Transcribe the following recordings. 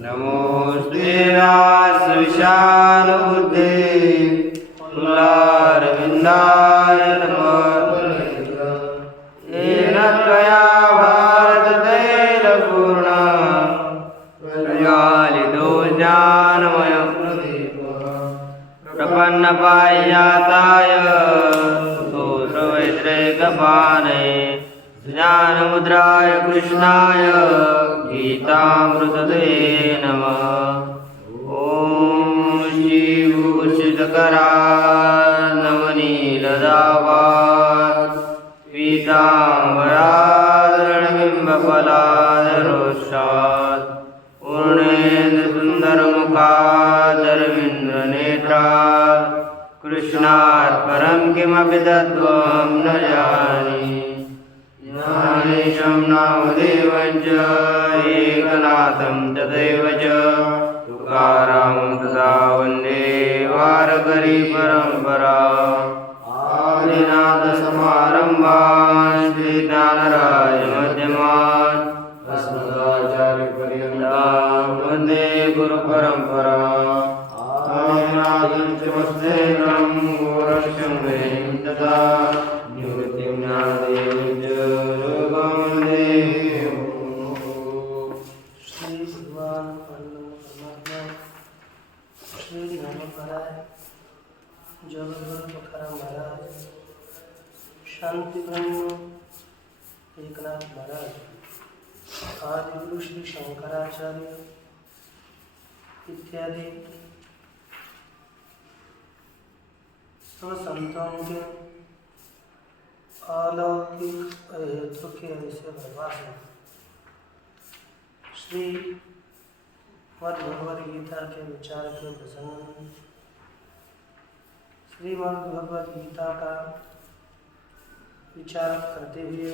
नमोऽस्ते व्यासविशालबुद्धे तुलारविन्दाय नमः। येन त्वया भारततैलपूर्णा प्रज्वालितो ज्ञानमयं प्रपन्नपारिजाताय स्तोत्रवैत्रैकपाणये ज्ञानमुद्राय कृष्णाय गीतामृतदे नमः। ॐ श्रीभूषितकरान्नवनीलदावात् पीताम्बराधरणबिम्बफलाधरोष्ठात् पूर्णेन्दुसुन्दरमुखादरविन्द्रनेत्रात् कृष्णात् परं किमपि तत्त्वं न जाने। ज्ञानेशं नामदेवं च एकनाथं तथैव च तुकारामं तथा वन्दे वारकरी परम्पराम्। आदिनाथसमारम्भान् श्रीज्ञानराजमध्यमान् अस्मदाचार्यपर्यन्तां वन्दे गुरुपरम्पराम्। आदिनाथं च वत्सेकरं गोरक्षं हरिं तथा निवृत्तिं ज्ञानदेवं च योगं वन्दे। श्री भगवान परमात्मा श्री ज्ञान महाराज जगद्गुरु तुकाराम महाराज शांति ब्रह्म एकनाथ महाराज आदिगुरु श्री शंकराचार्य इत्यादि सब संतों के अलौकिक अहेतु के ऐसे प्रभाव हैं। श्री भगवद गीता के विचार के प्रसंग में श्रीमद् भगवद गीता का विचार करते हुए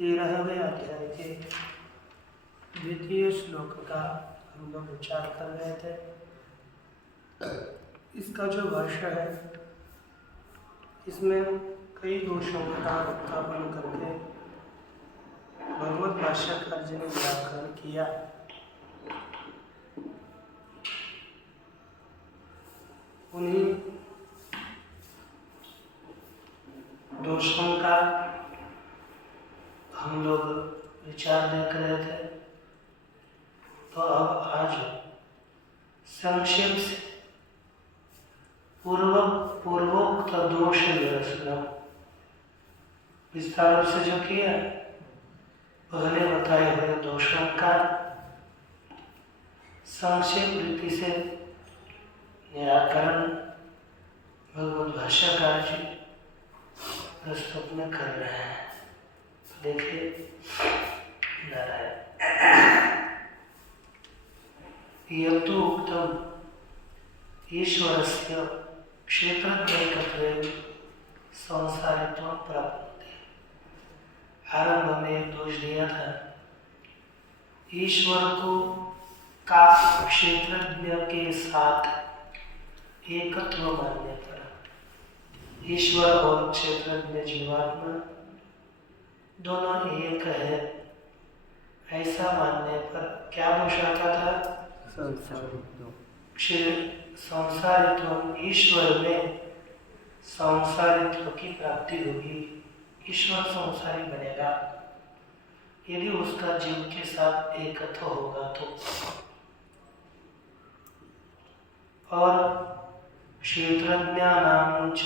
13वें अध्याय के द्वितीय श्लोक का हम लोग विचार कर रहे थे। इसका जो भाष्य है इसमें कई दोषों का उत्थापन करके भगवत भाष्यकार जी ने व्याख्यान किया। उन्हीं दोषों का हम लोग विचार देख रहे थे। तो अब आज संक्षेप से पूर्वोक्त दोष निरसना विस्तार से जो किया पहले बताए हुए दोषों का संक्षेप रीति से निराकरण भगवत भाष्यकार जी प्रस्तुत में कर रहे हैं। देखिए नारायण यतु उक्तम ईश्वरस्य क्षेत्रज्ञैकत्वेन संसारित्वं प्राप्नोति। आरंभ में एक दोष दिया था, ईश्वर को का क्षेत्रज्ञ के साथ एकत्व मानने पर ईश्वर और क्षेत्रज्ञ जीवात्मा दोनों एक है ऐसा मानने पर क्या दोष आता था? संसारित्व, ईश्वर में संसारित्व की प्राप्ति होगी, ईश्वर संसारी बनेगा यदि उसका जीव के साथ एकत्व होगा तो। और क्षेत्रज्ञानां च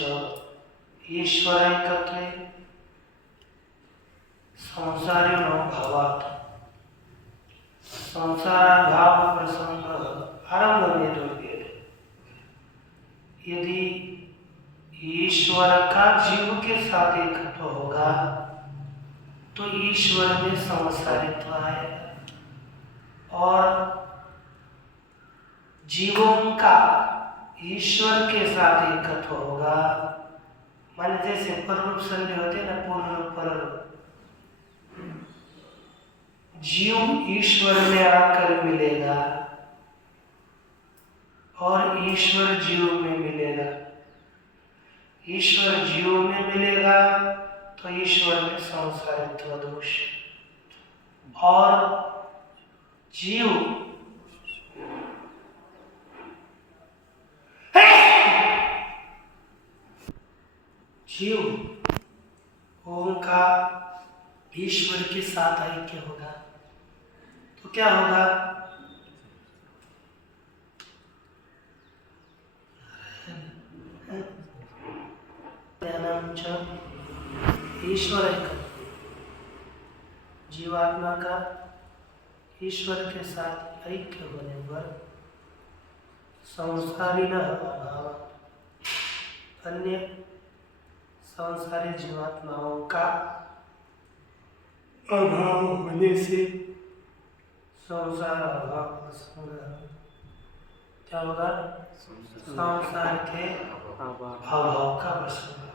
ईश्वरैकत्वे संसारिणो भावात् संसाराभाव प्रसंग आरंभ में जोड़ दिए थे। यदि ईश्वर का जीव के साथ एकत्व होगा तो ईश्वर में संसारित्व आएगा और जीवों का ईश्वर के साथ एकत्व होगा। माने जैसे पररूप संधि होते ना, पूर्ण पररूप, जीव ईश्वर में आकर मिलेगा और ईश्वर जीव में मिलेगा। ईश्वर जीव में मिलेगा तो ईश्वर में संसारित्व दोष और जीव ओम का ईश्वर के साथ ऐक्य होगा तो क्या होगा? ईश्वर ऐक्य, जीवात्मा का ईश्वर के साथ ऐक्य होने पर संसारी न अभाव, अन्य संसारी जीवात्माओं का अभाव होने से संसार अभाव प्रसंग क्या होगा? संसार के अभाव का प्रसंग होगा।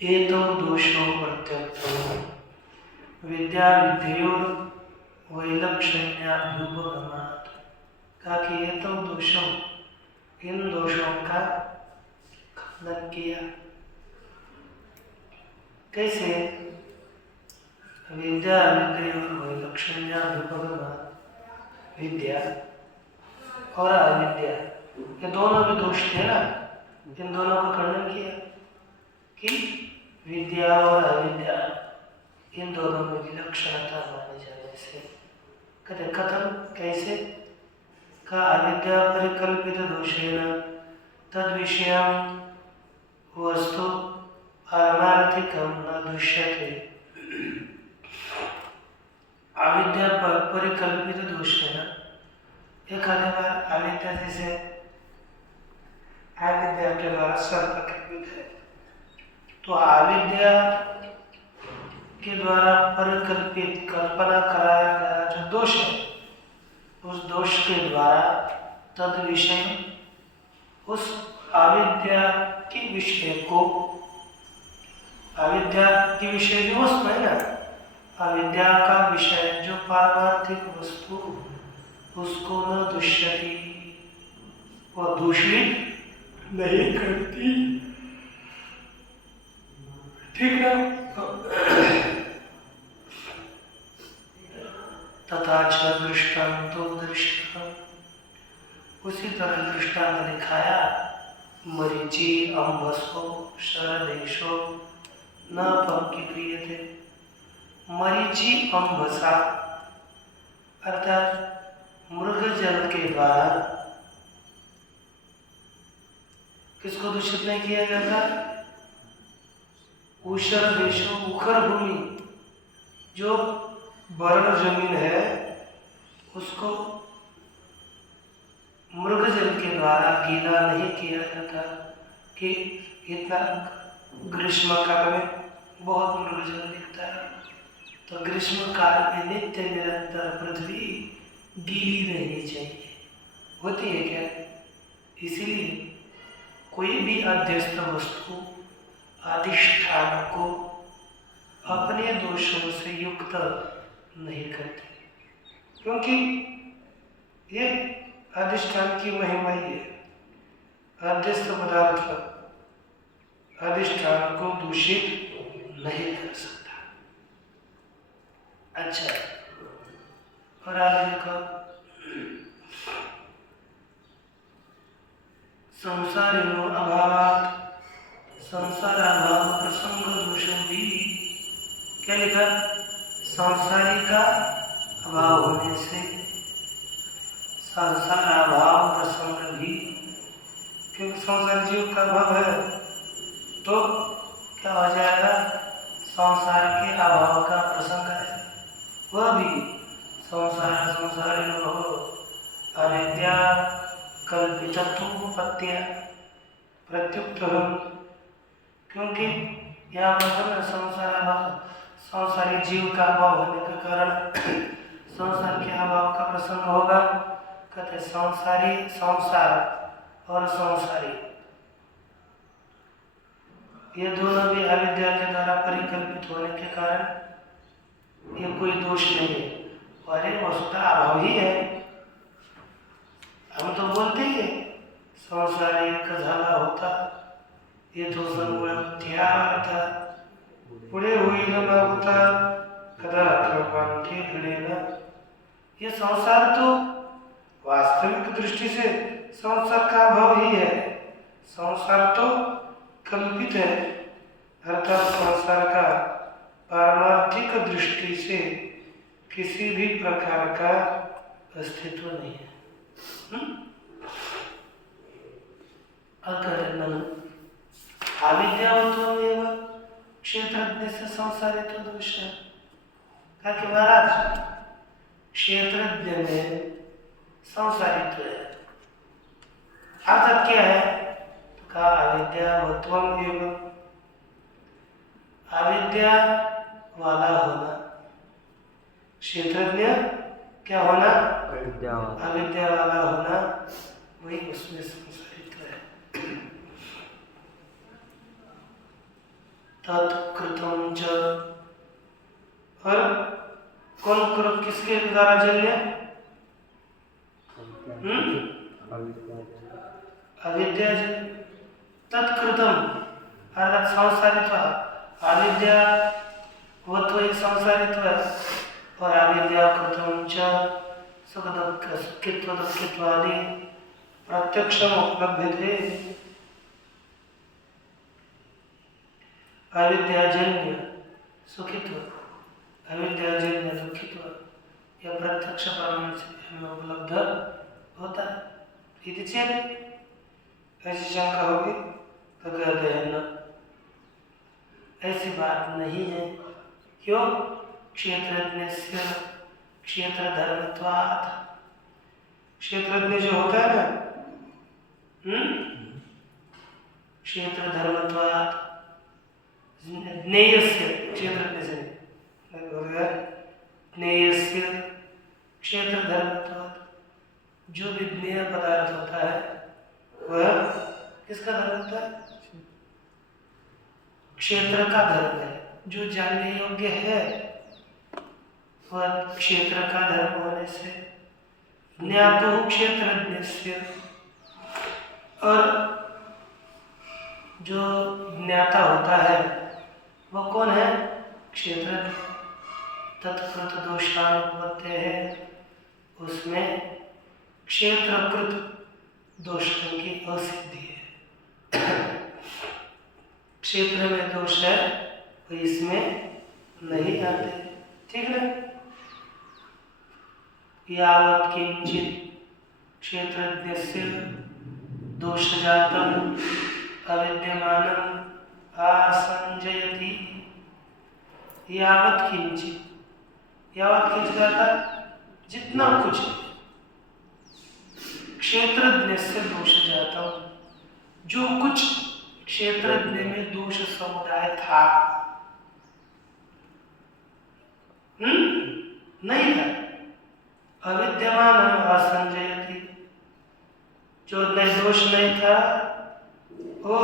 एतो दोषो प्रत्यक्तो विद्या विद्योर वैलक्षण्याभ्युपगमात्, कहा कि एतो दोषो, इन दोषों का खंडन किया। कैसे? विद्या विद्योर वैलक्षण्याभ्युपगमात्, विद्या और अविद्या ये दोनों भी दोष थे ना, इन दोनों का खंडन किया कि विद्या और अविद्या इन दोनों में विलक्षणता माने जाने से कहते कथम, कैसे? का अविद्या परिकल्पित दोषेण तद विषयं वस्तु पारमार्थिकं न दृश्यते। अविद्या परिकल्पित दोषेण, एखादी बार अविद्या जैसे अविद्या के द्वारा सर्प कल्पित है तो अविद्या के द्वारा परिकल्पित कल्पना कराया गया जो दोष है, उस दोष के द्वारा तद विषय, उस अविद्या के विषय को, अविद्या के विषय जो वस्तु है ना, अविद्या का विषय जो पारमार्थिक वस्तु, उसको न दुष्यति, वो दूषित नहीं करती। ठीक ना? तथा च दृष्टांतो दृष्टा, उसी तरह दृष्टांत दिखाया। मरीचि अम्बसो शरदेशो न पंक्रीयते। मरीचि अम्बसा अर्थात मृग जल के द्वारा किसको दूषित नहीं किया जाता? ऊषर देशो, उखर भूमि, जो वर्ण जमीन है उसको मृग जल के द्वारा गीला नहीं किया जाता कि इतना ग्रीष्म काल में बहुत मृग जल दिखता है, तो ग्रीष्म काल में नित्य निरंतर पृथ्वी गीली रहनी चाहिए, होती है क्या? इसीलिए कोई भी अध्यस्त वस्तु अधिष्ठान को अपने दोषों से युक्त नहीं करती, क्योंकि ये अधिष्ठान की महिमा ही है। अध्यस्त पदार्थ अधिष्ठान को दूषित नहीं कर सकता। अच्छा, और आगे देखो, संसारिणो अभावात् संसार अभाव प्रसंग दोषों भी, क्या लिखा? संसारी का अभाव होने से संसार अभाव प्रसंग भी, क्योंकि संसार जीव का अभाव है तो क्या हो जाएगा? संसार के अभाव का प्रसंग है, वह भी संसार संसारिणो अविद्या कल्पितत्वोपत्त्या प्रत्युक्त, क्योंकि यहाँ पर संसारी जीव का अभाव होने के कारण संसार के अभाव का प्रसंग होगा। कहते संसारी, संसार और संसारी ये दोनों भी अविद्या के द्वारा परिकल्पित होने के कारण ये कोई दोष नहीं है, अरे वस्तुतः अभाव ही है। हम तो बोलते ही संसार एक झाला होता, ये तो सर्व था, पुढे होईल मागुता कदा कृपांठे घडेना। ये संसार तो वास्तविक दृष्टि से संसार का अभाव ही है। संसार तो कल्पित है, अर्थात संसार का पारमार्थिक दृष्टि से किसी भी प्रकार का अस्तित्व नहीं है। अविद्यावत्वमेव क्षेत्रज्ञस्य संसारित्व दोष है। कहा कि महाराज क्षेत्रज्ञ में संसारित्व है। अर्थात क्या है? तो कहा अविद्यावत्वमेव, अविद्या वाला होना। क्षेत्रज्ञ क्या होना? अविद्या वाला होना, वही उसमें संसारित्व है। तत्कृतं च, और कौन कृत किसके द्वारा जन्य? अविद्या जन्य। तत्कृतम अर्थात संसारित्व, अविद्या वत्व एक संसारित्व है, और अविद्या कृतं च सुख दुख सुखित्व दुखित्वादि प्रत्यक्षम उपलभ्यते। अविद्याजन्य सुखित्व, अविद्याजन्य दुखित्व यह प्रत्यक्ष प्रमाण से हमें उपलब्ध होता है। इति चेत ऐसी शंका होगी तो कहते हैं न, ऐसी बात नहीं है। क्यों? क्षेत्रज्ञस्य क्षेत्र धर्मत्वात्, क्षेत्रज्ञ जो होता है ना, क्षेत्र धर्मत्वात्, ज्ञेयस्य क्षेत्रज्ञ से ज्ञेयस्य क्षेत्र धर्मत्वात्, जो भी ज्ञेय पदार्थ होता है वह किसका धर्म होता है? क्षेत्र का धर्म है। जो जानने योग्य है वह क्षेत्र का धर्म होने से ज्ञातो क्षेत्रज्ञस्य, और जो ज्ञाता होता है वह कौन है? क्षेत्रज्ञ। तत्कृत दोषानुपत्ति है, उसमें क्षेत्रकृत दोषों की असिद्धि है। क्षेत्र में दोष है तो इसमें नहीं आते। ठीक है? यावत् किंचित क्षेत्रज्ञस्य दोषजातम् अविद्यमानम् आसंजयति। यावत् किंचित, यावत् किंचित अर्थात जितना कुछ क्षेत्रज्ञस्य दोषजातम्, जो कुछ क्षेत्रज्ञ में दोष समुदाय था, नहीं था। अविद्यमान असंजयति, जो निर्दोष नहीं था वो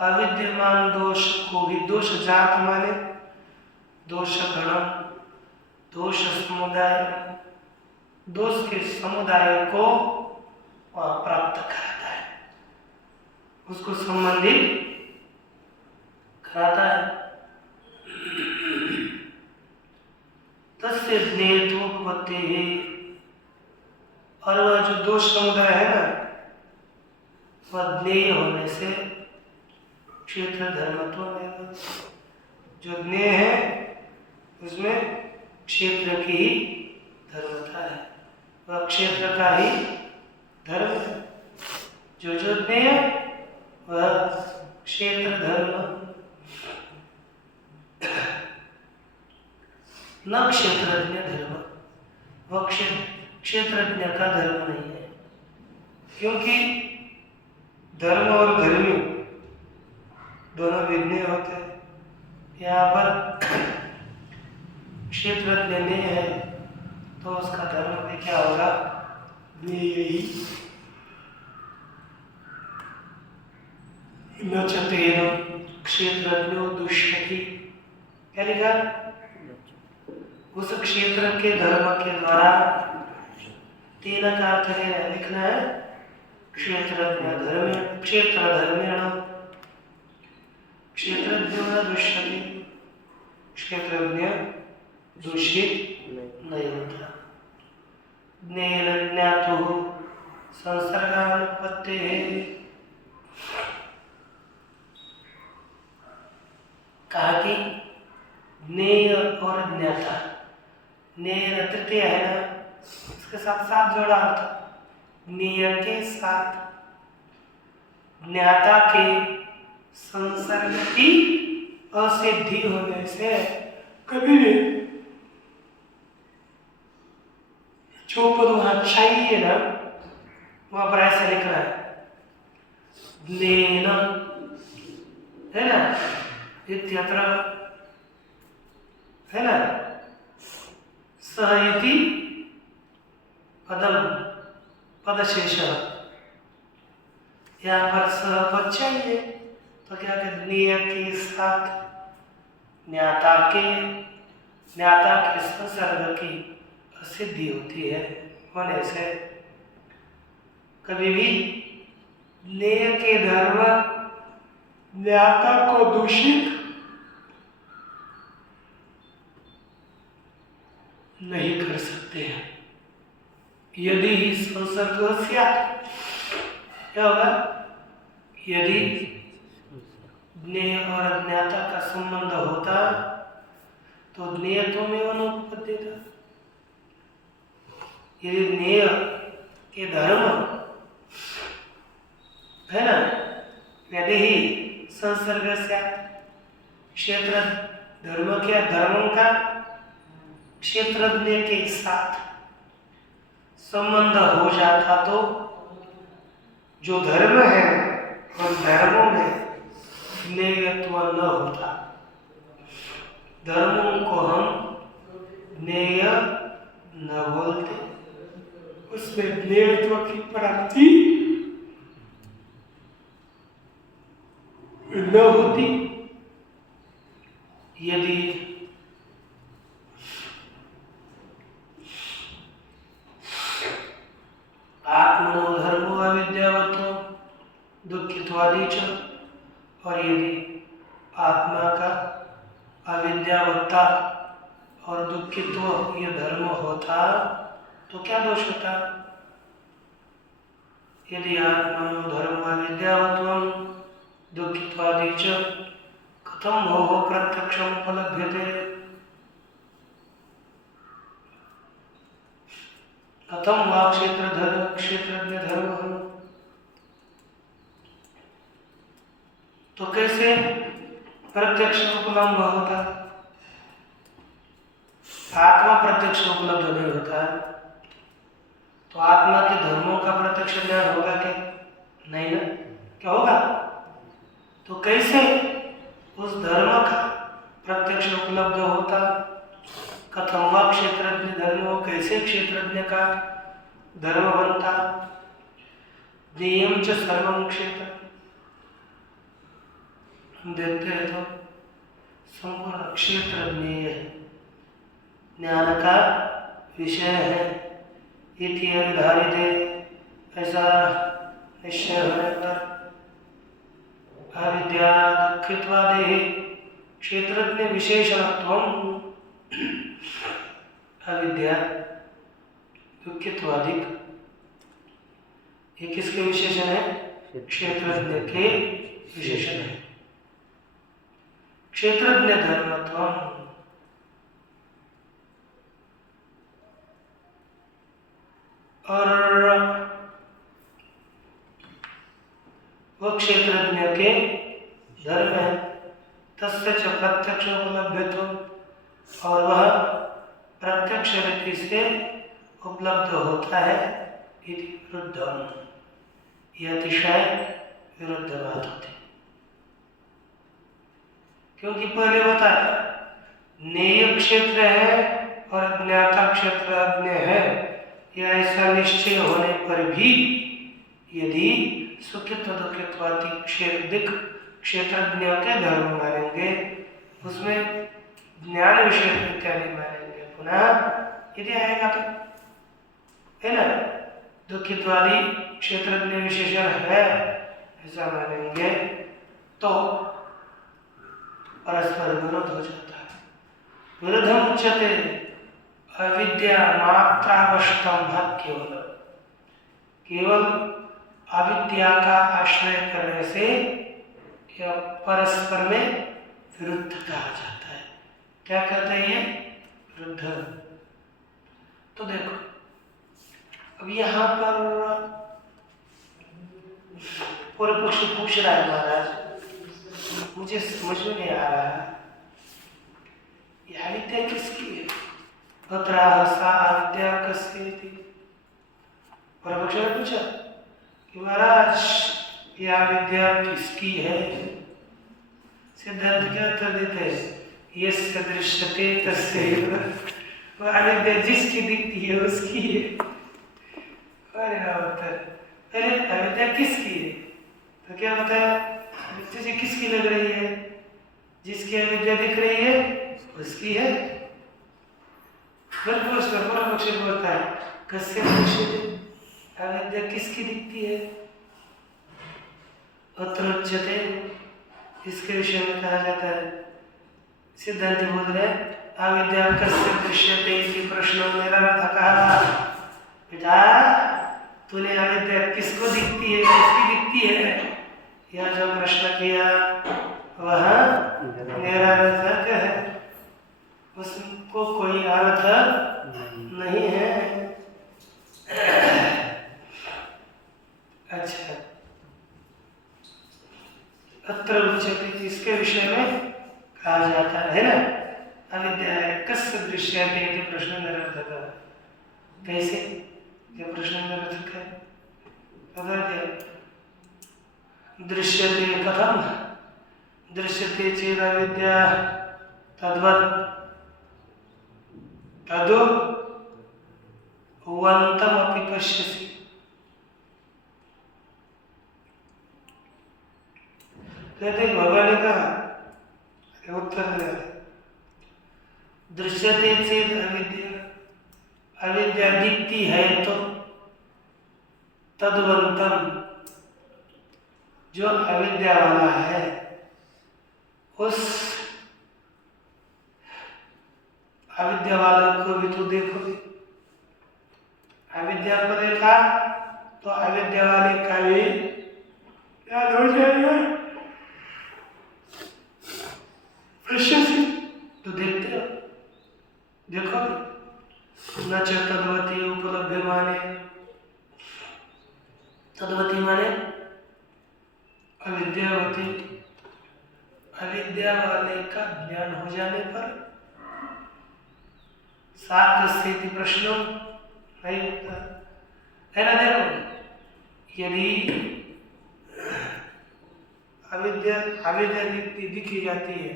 अविद्यमान दोष को भी, दोष जात माने दोष गण, दोष समुदाय, दोष के समुदाय को प्राप्त कराता है, उसको संबंधित कराता है। तस्य ज्ञेयत्वोपत्ति, और वह जो दोष समुदाय है ना, वह ज्ञेय होने से क्षेत्र धर्मत्व में, जो ज्ञेय है उसमें क्षेत्र की ही धर्मता है, वह क्षेत्र का ही धर्म है। जो जो ज्ञेय वह क्षेत्र धर्म, न क्षेत्रज्ञ धर्म, वह क्षेत्रज्ञ का धर्म नहीं है। क्योंकि धर्म और धर्मी दोनों विज्ञ होते हैं। यहाँ पर क्षेत्रज्ञ नहीं है तो उसका धर्म भी क्या होगा? यही न चतेन क्षेत्रज्ञो दुष्यति। क्या लिखा? उस क्षेत्र के धर्म के द्वारा तीन का अर्थ लिखना है। क्षेत्रज्ञ धर्म, क्षेत्र धर्मेण क्षेत्रज्ञो न दुष्यति, क्षेत्रज्ञ दूषित नहीं होता। ज्ञेयज्ञातु संसर्गानुपत्तेः, कहा कि ज्ञेय और ज्ञाता, ज्ञेय तृतीय है ना, उसके साथ साथ जोड़ा अर्थ, ज्ञेय के साथ ज्ञाता के संसर्ग की असिद्धि होने से कभी भी जो पद वहां चाहिए ना, वहां पर ऐसा लिख रहा है ज्ञेन, है ना, इत्यत्र, है ना, सह इति पदम पदशेष, यहाँ पर सह पद चाहिए तो क्या कहते, ज्ञेय के साथ ज्ञाता के संसर्ग की असिद्धि होती है, होने से कभी भी ज्ञेय के धर्म ज्ञाता को दूषित नहीं कर सकते हैं। यदि ही संसर्ग स्यात्, क्या होगा, यदि ज्ञेय और अज्ञाता का संबंध होता तो ज्ञेयत्व में अनुत्पत्ति था। यदि ज्ञेय के धर्म, है ना, यदि ही संसर्ग से क्षेत्र धर्म के धर्मों का क्षेत्रज्ञ के साथ संबंध हो जाता तो जो धर्म है उन धर्मों में ज्ञेयत्व न होता। धर्मों को हम ज्ञेय न बोलते, उसमें ज्ञेयत्व की प्राप्ति न होती। यदि आत्मनो धर्मो अविद्यावत्तो दुःखित्वादि च, और यदि आत्मा का अविद्यावत्ता और दुःखित्व ये धर्म होता तो क्या दोष होता। यदि आत्मनो धर्मो अविद्यावत्वं दुःखित्वादि च कथं भोः प्रत्यक्षम् उपलभ्यते, कथं वा क्षेत्रज्ञ धर्म, तो कैसे प्रत्यक्ष उपलब्ध होता। आत्मा प्रत्यक्ष उपलब्ध नहीं होता तो आत्मा के धर्मों का प्रत्यक्ष ज्ञान होगा क्या, नहीं ना, क्या होगा। तो कैसे उस धर्म का प्रत्यक्ष उपलब्ध होता, कथम वा क्षेत्रज्ञ धर्म, कैसे क्षेत्रज्ञ का धर्म बनता। ज्ञेयं च सर्वं क्षेत्र, हम देखते हैं तो संपूर्ण क्षेत्र ज्ञेय है, ज्ञान का विषय है, इति निर्धारित है। ऐसा निश्चय होने पर अविद्या दुःखित्वादि क्षेत्रज्ञ विशेषणत्वम्, अविद्या दुःखित्वादि ये किसके विशेषण है, क्षेत्रज्ञ के विशेषण है। क्षेत्रज्ञ धर्मत्वम्, और वो क्षेत्रज्ञ के धर्म है। तस्य च प्रत्यक्ष उपलब्धत्वम्, और वह प्रत्यक्ष रीति से उपलब्ध होता है। इति विरुद्धम्, यह अतिशय विरुद्ध बात होती, क्योंकि पहले बताया ज्ञेय क्षेत्र है और अज्ञाता क्षेत्र अज्ञ है, या ऐसा निश्चय होने पर भी यदि सुखित्व दुखित्वादि क्षेत्रज्ञों के धर्म मानेंगे, उसमें ज्ञान विषय इत्यादि मानेंगे, पुनः यदि आएगा तो, है ना, दुखित्वादि क्षेत्रज्ञ विशेषण है ऐसा मानेंगे तो परस्पर विरोध हो जाता है। विरुद्धम उच्यते अविद्या मात्रावष्टंभ केवल केवल अविद्या का आश्रय करने से यह परस्पर में विरुद्ध कहा जाता है। क्या कहते हैं ये? विरुद्ध। तो देखो अब यहाँ पर पूर्व पक्ष पूछ रहा है महाराज, मुझे समझ में नहीं आ रहा है यह अविद्या किसकी है? अत्राह सा अविद्या कस्य इति। पूर्व पक्ष ने पूछा कि महाराज यह अविद्या किसकी है? सिद्धांत क्या उत्तर देते हैं? यस्य दृश्यते तस्यैव। वह अविद्या जिसकी दिखती है उसकी है। अरे उत्तर पहले अविद्या किसकी है? तो क्या होता है? तुझे किसकी लग रही है? जिसकी अविद्या दिख रही है उसकी है। बिल्कुल उसका पूर्व पक्ष बोलता है कस्य दृश्यते, अविद्या किसकी दिखती है? अत्र उच्यते, इसके विषय में कहा जाता है। सिद्धांत बोल रहे अविद्या कस्य दृश्यते इति प्रश्न निरर्थकः। बेटा तूने अविद्या किसको दिखती है, किसकी दिखती है, यह जो प्रश्न किया वह निरर्थक है, उसको कोई अर्थ नहीं है। अच्छा, अत्र उच्यते इसके विषय में कहा जाता है ना, अविद्या कस्य दृश्यते इति प्रश्न निरर्थकः। कैसे यह प्रश्न निरर्थक है? पता क्या? दृश्यते कथम? दृश्यते चेद अविद्या तद्वत् तदो वन्तम अपि पश्यसि। कहते भगवान ने कहा, उत्तर दिया दृश्यते चेद अविद्या, अविद्या दिखती है तो तद्वन्तम, जो अविद्या वाला है उस अविद्या वाले को भी तो देखोगे। अविद्या को देखा तो अविद्या वाले का भी याद हो जाएगा। पश्यसि तो देखते हो, देखोगे। न च तद्वती उपलभ्यमाने, तद्वती माने अविद्यावती, अविद्या वाले का ज्ञान हो जाने पर साक्ष्य प्रश्न नहीं होता है ना। देखो यदि अविद्या दिखी जाती है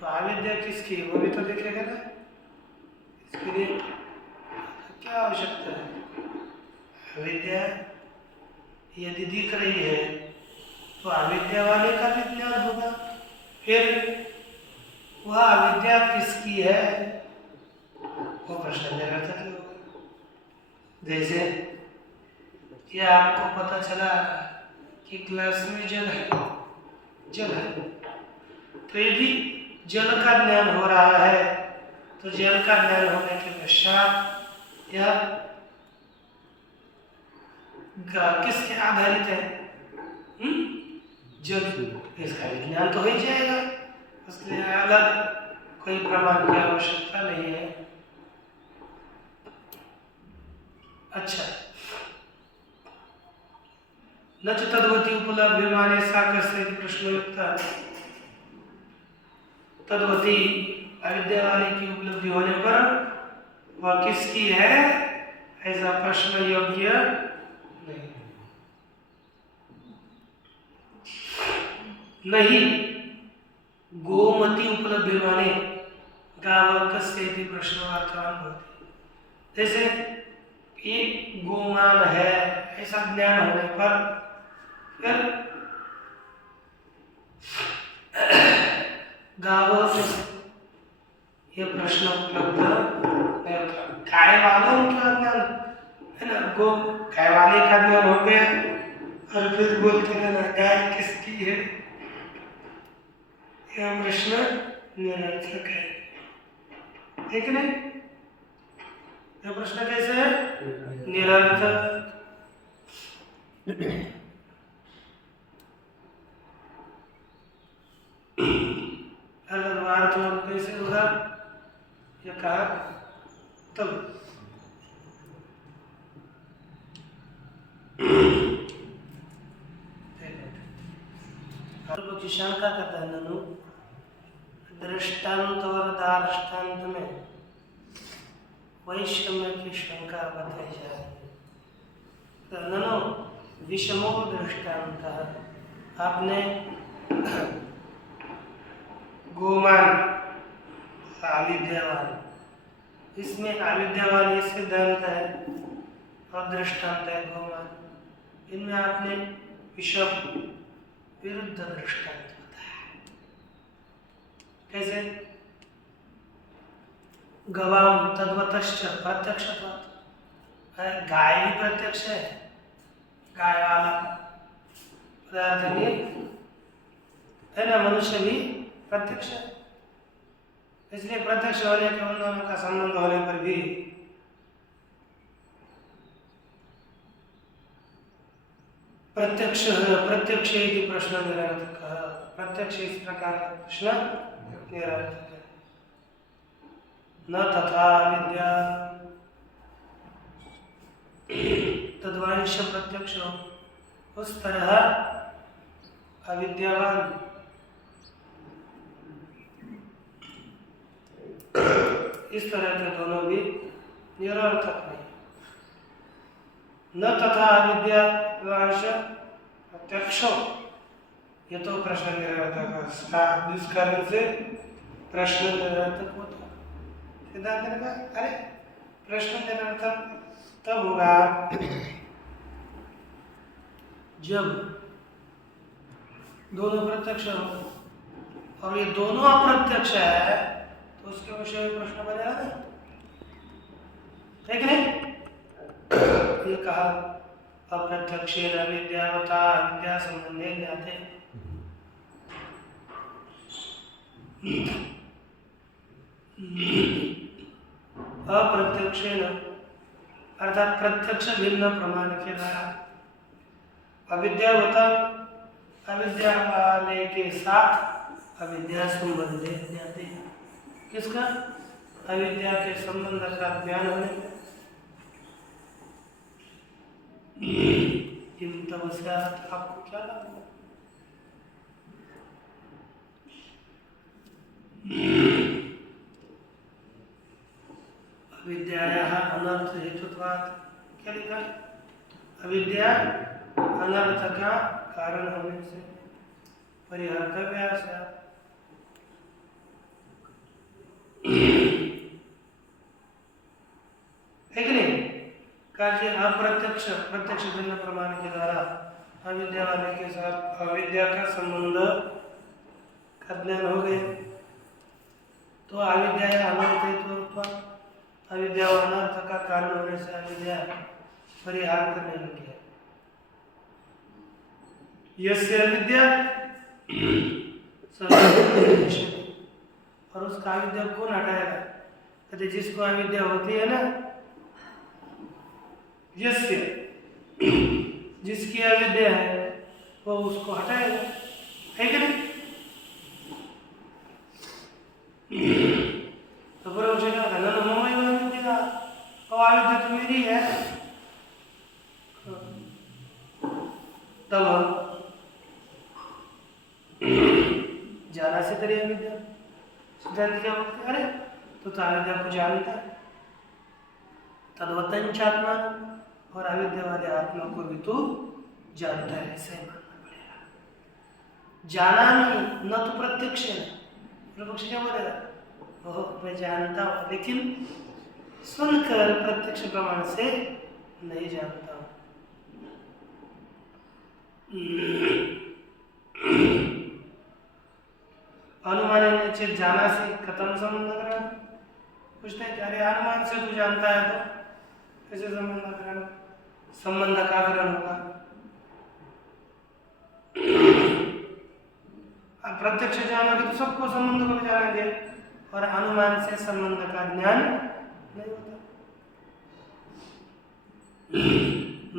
तो अविद्या किसकी है वो भी तो देखेगा ना। इसके लिए क्या आवश्यकता है? अविद्या यदि दिख रही है तो अविद्या वाले का भी ज्ञान होगा। फिर वह अविद्या किसकी है वो प्रश्न निरर्थक होगा। जैसे ये आपको पता चला कि ग्लास में जल है, जल है, तो यदि जल का ज्ञान हो रहा है तो जल का ज्ञान होने के पश्चात यह किसके आधारित है? जल, इसका विज्ञान तो हो ही जाएगा, इसलिए अलग कोई प्रमाण की आवश्यकता नहीं है। अच्छा, न च तद्वती उपलभ्यमाने साक्ष्य प्रश्नयुक्ता, तद्वती अविद्या वाले की उपलब्धि होने पर वह किसकी है ऐसा प्रश्न योग्य नहीं। नहीं गोमती उपलभ्यमाने गावकस्य इति प्रश्नार्थान होती। जैसे एक गोमान है ऐसा ज्ञान होने पर फिर गावक ये प्रश्न उपलब्ध नहीं होता। गाय वालों का ज्ञान है ना, गो गाय वाले का ज्ञान हो गया और फिर बोलते रहना गाय किसकी है, यह प्रश्न निरर्थक है। है कि नहीं? ये प्रश्न कैसे है? निरर्थक। अगर अर्थ कैसे होगा? ये कहा तब की शंका करता है ननु दृष्टांत और दार्ष्टान्त में वैषम्य की शंका बताई जा रही है। तो ननु विषमो दृष्टांत, आपने गोमान अविद्यावान, इसमें अविद्यावान ये सिद्धांत है और दृष्टांत है गोमान, इनमें आपने विषम विरुद्ध दृष्टांत बताया। कैसे? गवाम तद्वतश्च प्रत्यक्षत्वात्, गाय भी प्रत्यक्ष है, गाय वाला पदार्थ भी है ना, मनुष्य भी प्रत्यक्ष है। इसलिए प्रत्यक्ष होने के उन दोनों का संबंध होने पर भी प्रत्यक्ष इति प्रश्न निरर्थक, प्रत्यक्ष इस प्रकार प्रश्न निरर्थक है। न तथा विद्या तद्वांश प्रत्यक्ष, उस तरह अविद्यावान इस तरह के दोनों भी निरर्थक नहीं। न तथा अविद्या तद्वांश प्रत्यक्षो, ये तो प्रश्न निरर्थक है, जिस कारण से प्रश्न निरर्थक होता है। सिद्धांत ने कहा अरे प्रश्न निरर्थक तब होगा जब दोनों प्रत्यक्ष हो, और ये दोनों अप्रत्यक्ष है तो उसके विषय में प्रश्न बनेगा नहीं, ठीक नहीं? ये कहा अप्रत्यक्षेन विद्यावता विद्या संबंधे ज्ञाते, अप्रत्यक्षेन अर्थात प्रत्यक्ष भिन्न प्रमाण के द्वारा अविद्यावता अविद्या वाले के साथ अविद्या संबंधे ज्ञाते, किसका? अविद्या के संबंध का ज्ञान होने में आपको क्या लगता है? अविद्यायाः अनर्थ हेतुत्वात्, क्या लिखा? अविद्या अनर्थ का कारण होने से परिहर्तव्या स्यात्। है कि नहीं? कार्य अप्रत्यक्ष प्रत्यक्ष भिन्न प्रमाण के द्वारा अविद्या वाले के साथ अविद्या का संबंध का ज्ञान हो गए तो अविद्या या अनर्थ हेतु, अविद्या और अनर्थ का कारण होने से अविद्या परिहार करने लगी है। यस्य अविद्या और उसका अविद्या कौन हटाएगा? कहते जिसको अविद्या होती है ना, यस्य जिसकी अविद्या है वो उसको हटाएगा, है कि नहीं? तो पूर्व से क्या कहना, मम्मी अविद्या, और अविद्या तो मेरी है, तब जाना से तेरी अविद्या। सिद्धांत क्या बोलते? अरे तो अविद्या को जानता है, तद्वतंचात्मा, और अविद्या वाले आत्मा को भी तो जानता है, ऐसे मानना पड़ेगा। जाना नहीं, न तो प्रत्यक्ष है। प्रत्यक्ष क्या बोलेगा? ओह मैं जानता हूँ, लेकिन सुनकर प्रत्यक्ष प्रमाण से नहीं जानता हूँ। अनुमान ने जाना से खत्म संबंध करा, पूछते हैं अरे अनुमान से तू जानता है तो कैसे संबंध करा? संबंध का ग्रहण होगा। अब प्रत्यक्ष जानोगे तो सबको संबंध को जानेंगे, और अनुमान से संबंध का ज्ञान नहीं होता।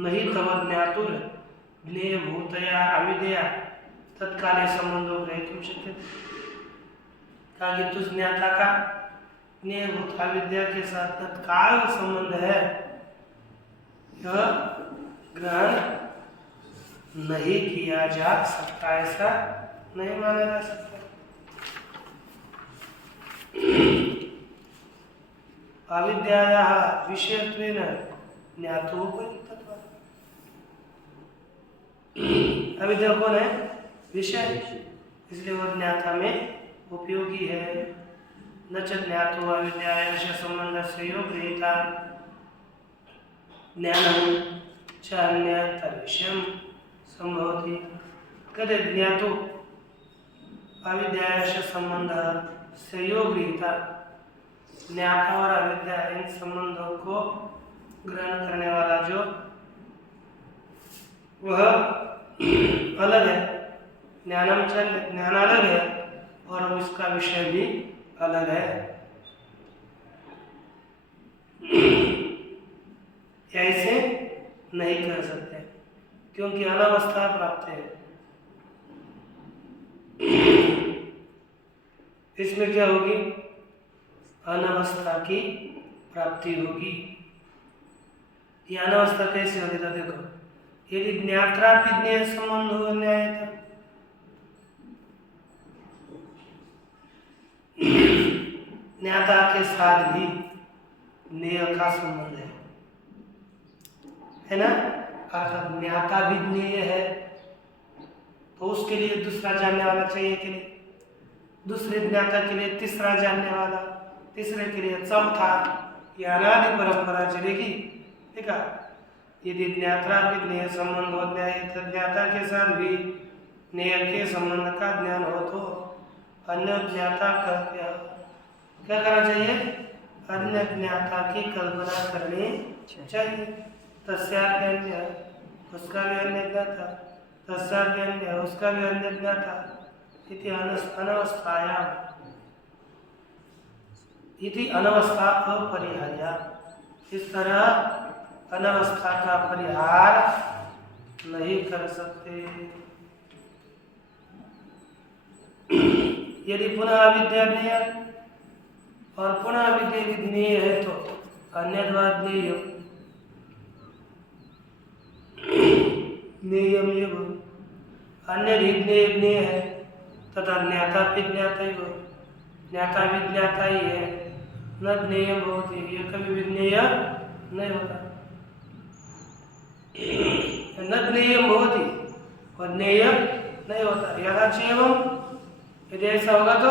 नहीं तब ज्ञातुर ज्ञेय भूतया अविद्या तत्काले संबंधो ग्रहीतुं शक्यते। कहा कि तुझ ज्ञाता का ज्ञेय भूत अविद्या के साथ तत्काल संबंध है, यह ग्रहण नहीं किया जा सकता, ऐसा नहीं माना जा सकता। अविद्यायाः विषयत्वेन ज्ञातोपयुक्तत्वात्। अविद्या कौन है? विषय, इसलिए वह ज्ञाता में उपयोगी है। न च ज्ञातो अविद्यायाः संबंधस्य यो गृहीता ज्ञानं च अन्यतरविषयं संभवति। कदे ज्ञातो अविद्यायाः संबंधः से यो गृहीता, ज्ञाता और अविद्या इन संबंधों को ग्रहण करने वाला जो वह अलग है। ज्ञान अलग है और उसका विषय भी अलग है। ऐसे नहीं कर सकते क्योंकि अनावस्था प्राप्त है। इसमें क्या होगी? अनावस्था की प्राप्ति होगी। ये अनावस्था कैसे होगी? तो देखो, यदि ज्ञात्रा ज्ञेय संबंध हो न्याय, ज्ञाता के साथ भी ज्ञेय का संबंध है ना? अर्थात ज्ञाता भी ज्ञेय है तो उसके लिए दूसरा जानने वाला चाहिए कि नहीं? दूसरे ज्ञाता के लिए तीसरा जानने वाला, तीसरे के लिए चौथा, ये अनादि परंपरा चलेगी। ठीक है? यदि ज्ञाता भी ज्ञेय संबंध हो न्याय, तो ज्ञाता के साथ भी ज्ञेय के संबंध का ज्ञान हो तो अन्य ज्ञाता का क्या करना चाहिए? अन्य ज्ञाता की कल्पना करनी चाहिए। तस्याप्यन्य उसका भी अन्य ज्ञाता, तस्याप्यन्य उसका भी अन्य ज्ञाता, इति अनवस्थायाम् इति अनवस्था अपरिहार्या। इस तरह अनवस्था का परिहार नहीं कर सकते। यदि पुनः अविद्या ज्ञेय और पुनः अविद्या ज्ञेय है तो अन्यद्वा ज्ञेयम् ज्ञेयम् एव अन्य ज्ञेय है तथा ज्ञाता भी ज्ञाता ही हो, ज्ञाता भी ज्ञाता ही है। न ज्ञेयम् भवति, ये कभी भी ज्ञेय नहीं होता। न ज्ञेयम् भवति और ज्ञेय नहीं होता। यदा चैवम्, यदि ऐसा होगा तो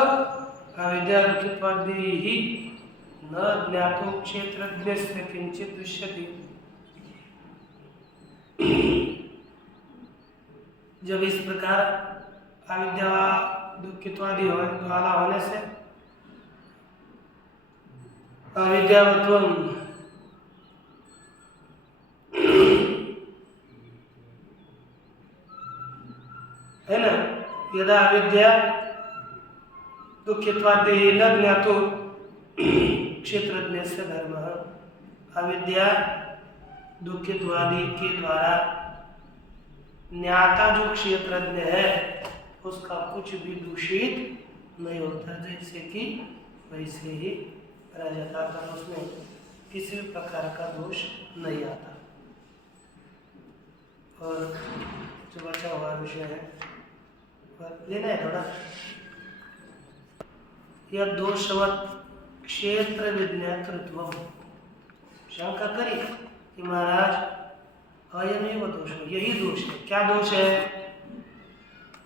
अविद्यारूपित्वादि ही न ज्ञातो क्षेत्रज्ञस्य किंचित दृश्यते। जब इस प्रकार अविद्या दुःखित्वादि वाला होने से अविद्यावत्वम है ना, यदा अविद्या दुःखित्वादि न ज्ञातो क्षेत्रज्ञस्य धर्मः, अविद्या दुःखित्वादि के द्वारा ज्ञाता जो क्षेत्रज्ञ है उसका कुछ भी दूषित नहीं होता। जैसे कि वैसे ही रह जाता था, उसमें किसी भी प्रकार का दोष नहीं आता। और जो बचा हुआ विषय है लेना है थोड़ा। यह दोषवत क्षेत्र विज्ञातृत्व, शंका करी कि महाराज अयमेव दोष, यही दोष है। क्या दोष है?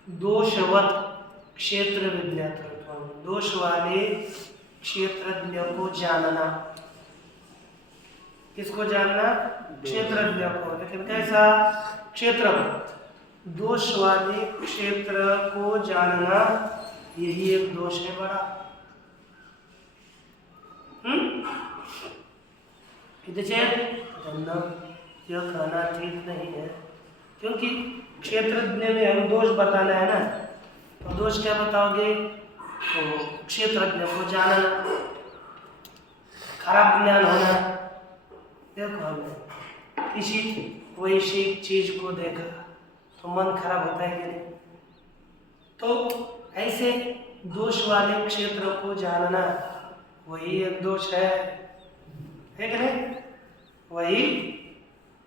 दोषवत क्षेत्र विज्ञातृत्व, दोष वाले क्षेत्रज्ञ को जानना। किसको जानना? क्षेत्रज्ञ को। लेकिन कैसा क्षेत्रज्ञ? दोष वाले क्षेत्र को जानना, यही एक दोष है बड़ा। यह कहना ठीक नहीं है, क्योंकि क्षेत्रज्ञ में हम दोष बताना है ना। तो दोष क्या बताओगे? तो क्षेत्रज्ञ को जानना, खराब ज्ञान होना। देखो हमने किसी वैश्विक चीज को देखा तो मन खराब होता है कि नहीं? तो ऐसे दोष वाले क्षेत्र को जानना वही एक दोष है कि नहीं? वही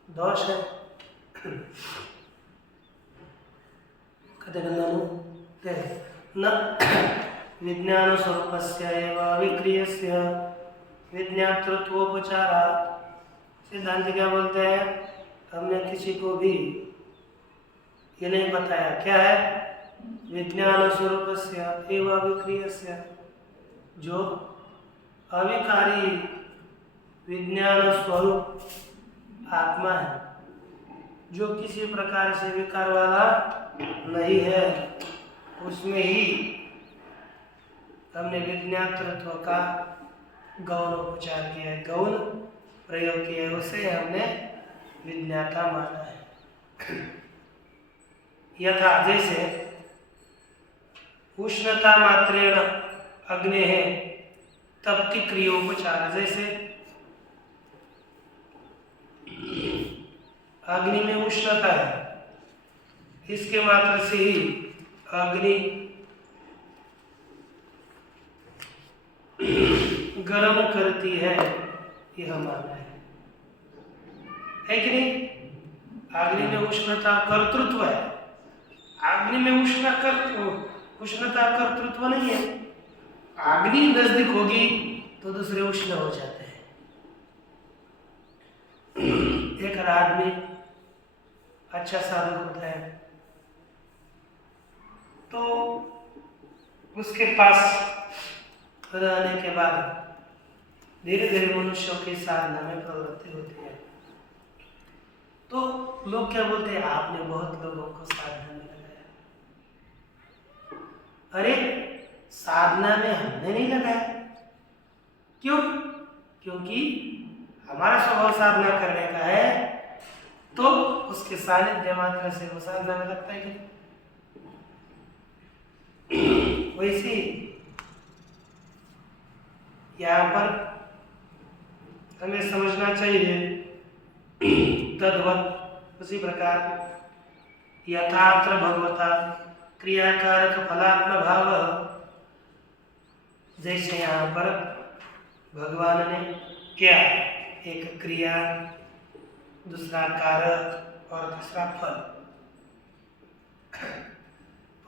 दोष है। न विज्ञान स्वरूपस्य एव विक्रियस्य विज्ञातृत्वोपचारात्। सिद्धांत क्या बोलते हैं? हमने किसी को भी ये नहीं बताया क्या है? विज्ञान स्वरूपस्य एव विक्रियस्य, जो अविकारी विज्ञान स्वरूप आत्मा है, जो किसी प्रकार से विकार वाला नहीं है, उसमें ही हमने विज्ञातृत्व का गौण उपचार किया है, गौण प्रयोग किया है, उसे हमने विज्ञाता माना है। यथा जैसे उष्णता मात्रेण अग्नि है तप्ति क्रियोपचार, जैसे अग्नि में उष्णता है, इसके मात्र से ही अग्नि गर्म करती है, यह मानना है कि नहीं? अग्नि में उष्णता कर्तृत्व है, अग्नि में उष्णता कर्तृत्व नहीं है। अग्नि नजदीक होगी तो दूसरे उष्ण हो जाते हैं। एक आदमी अच्छा साधक होता है तो उसके पास रहने के बाद धीरे धीरे मनुष्यों की साधना में प्रवृत्ति होती है। तो लोग क्या बोलते हैं? आपने बहुत लोगों को साधना में लगाया। अरे साधना में हमने नहीं लगाया। क्यों? क्योंकि हमारा स्वभाव साधना करने का है, तो उसके सानिध्य मात्र से वो साधना में लगता है कि नहीं? वैसे यहाँ पर हमें समझना चाहिए तद्वत् उसी प्रकार यथात्र भगवता क्रियाकारक फलात्म भाव, जैसे यहाँ पर भगवान ने क्या एक क्रिया, दूसरा कारक और तीसरा फल,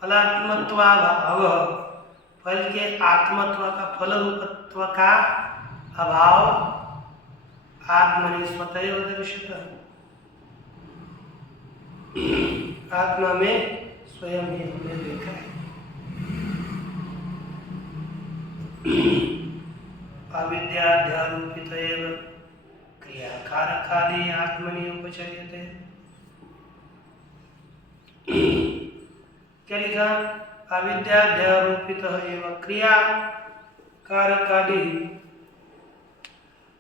फलात्मत्वा भाव, फल के आत्मत्व का, फल रूपत्व का अभाव आत्मनि स्वतः दर्शित, आत्मा में स्वयं ही हमने देखा है। अविद्याध्यारोपित एव क्रियाकारकादि आत्मनि उपचर्यते। क्या लिखा? अविद्याध्यारोपित एव क्रियाकारकादि,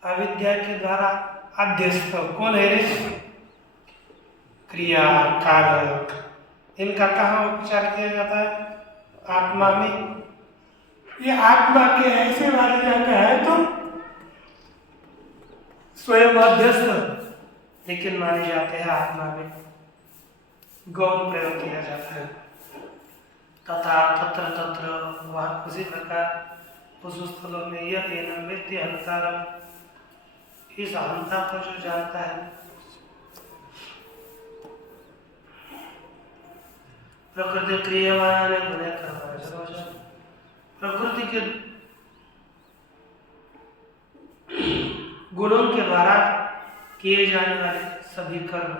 अविद्या के द्वारा अध्यस्त कौन है रे? क्रिया कारक, इनका कहाँ उपचार किया जाता है? आत्मा में। ये आत्मा के ऐसे वाले जगह है तो स्वयं अध्यस्त लेकिन माने जाते हैं आत्मा में गौण प्रयोग किया जाता है। तथा तत्र तत्र वहाँ उसी प्रकार उस स्थलों में यह वेत्ति हंतारम, इस हंता को जो जानता है, प्रकृति क्रियमाण गुण कर्म, प्रकृति के गुणों के द्वारा किए जाने वाले सभी कर्म,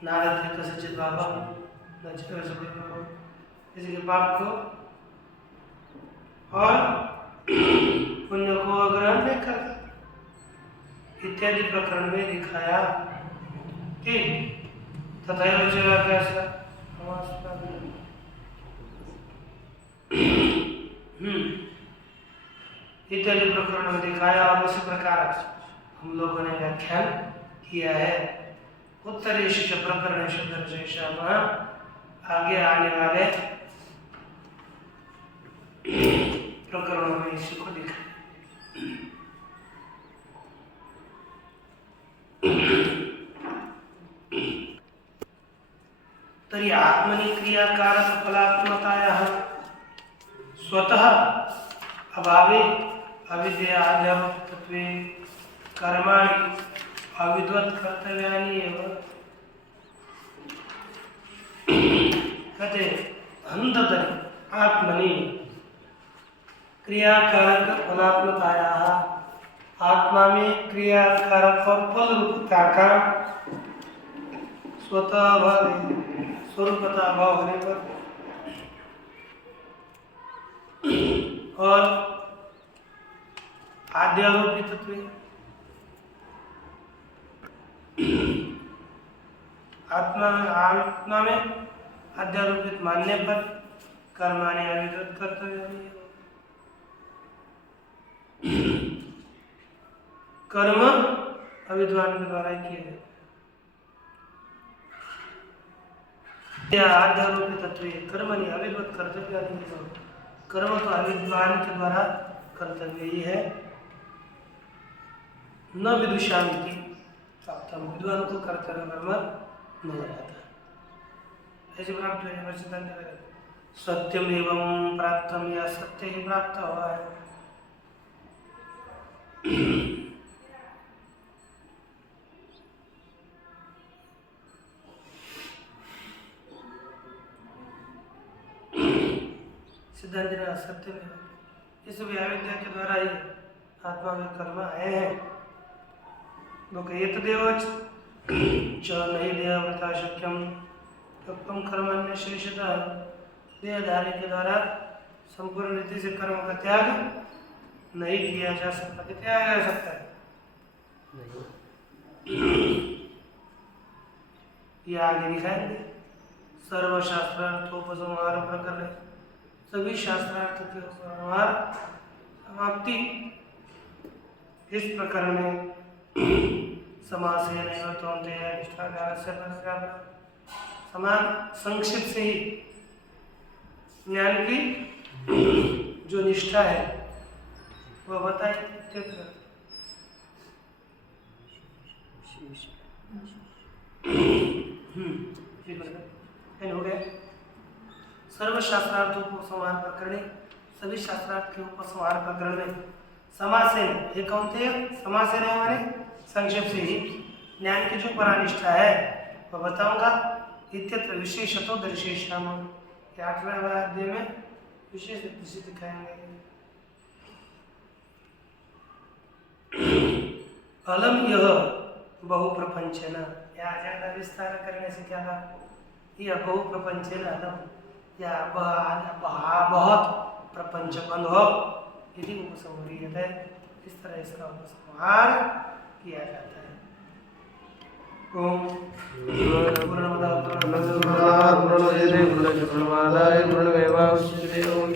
नारद थे कसिचित बाबा किसी के पाप को और पुण्य को ग्रहण नहीं करता इत्यादि प्रकरण में दिखाया कि तथैव च कैसा इत्यादि प्रकरण में दिखाया। और उसी प्रकार हम लोगों ने व्याख्यान किया है। उत्तरेश प्रकरण दर्शेषाम, आगे आने वाले प्रकरणों में इसी को देखा। तरी आत्मनि क्रियाकारक फलात्मतायाः स्वतः अभावे अविद्या आद्यावत्त्वे कर्माणि अविद्वत् कर्तव्यानि एव। कहते अंततः आत्मनि क्रियाकारक फलात्मतायाः, आत्मा में क्रियाकारक और फल रूपता का स्वतः अभाव, स्वरूपता अभाव होने पर और आद्यारोपितत्व, आत्मा में अध्यारोपित मानने पर कर्माणि अविद्वत् कर्तव्यानि। कर्म अविद्वान के द्वारा ही किए जाते हैं। आध्यारोपितत्वे कर्मणि अविद्वत् कर्तव्यानि। कर्म तो अविद्वान के द्वारा कर्तव्य ही है। न विदुषामिति प्राप्तम, विद्वान को कर्तव्य कर्म नहीं आता। ऐसे प्राप्त होने पर सिद्धांत है सत्यम एवं प्राप्तम, या सत्य ही प्राप्त हुआ है। सिद्धांत ने सत्य में इस व्याविद्या के द्वारा ही आत्मा में कर्म आए हैं। लोग एतदेव च नहीं देहवृता शक्यम युक्तम कर्मण्य शेषतः, देहधारी के द्वारा संपूर्ण रीति से कर्म का त्याग नहीं किया जा सकता। किया जा सकता है ये आगे दिखाएंगे। सर्वशास्त्रार्थोपसंहार प्रकरण, सभी शास्त्रार्थ के उपसंहार समाप्ति इस प्रकरण में समासेन समान संक्षिप्त से ही ज्ञान की जो निष्ठा है वह बताए। हो गया सर्वशास्त्रार्थों को उपसंहार प्रकरण, सभी शास्त्रार्थ के उपसंहार प्रकरण में समासेन, ये कौनते समासेन है माने संक्षेप से ही ज्ञान की जो परानिष्ठा है वह बताऊंगा। इत्यत्र विशेषतो दर्शेष्याम, 8वें अध्याय में विशेष दृष्टि दिखाएंगे। अलम यह बहु प्रपंचन, या ज्यादा विस्तार करने से क्या था, यह बहु प्रपंचन अलम, या बहुत प्रपंच अनुभव यदि उपसंहारियत है, इस तरह इसका उपसंहार किया जाता है। ओम पूर्णमदः पूर्णमिदं पूर्णात् पूर्णमुदच्यते पूर्णमेवावशिष्यते। ओम।